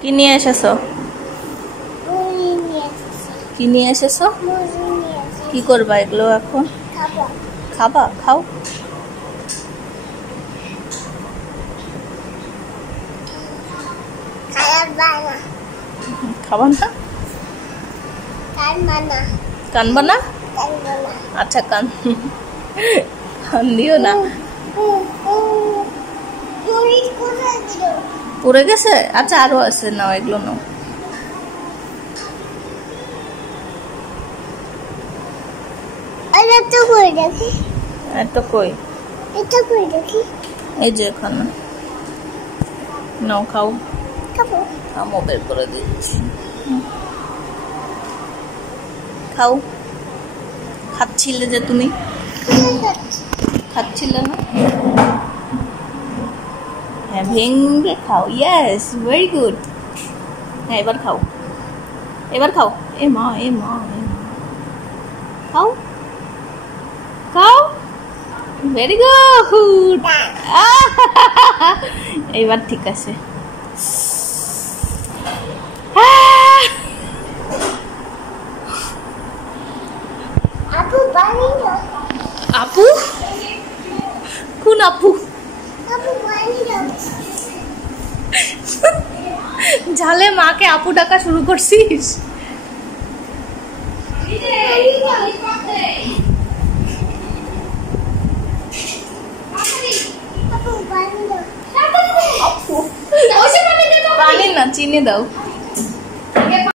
কি নিয়ে এসেছো? কি নিয়ে এসেছো? কি করবা এগুলো এখন? খাবা? খাও। খাবা না? কানবা না? আচ্ছা কান দিও না। পড়ে গেছে? আচ্ছা আরো আছে, নাও এগুলো নাও। এটা কই? এই যে এখানে নাও, খাও। আমও বের করে দিচ্ছি, খাও। খাচ্ছিলে যে তুমি, খাচ্ছিলে না? হ্যাঁ ভেঙে খাও। Yes, very good. হ্যাঁ এবার খাও, এবার খাও। এ মা, এ মা, এ মা। খাও খাও, ভেরি গুড। এইবার ঠিক আছে। আপু? কোন আপু? ঝালে মাকে আপু ডাকা শুরু করছিস? পানি না, চিনি দাও।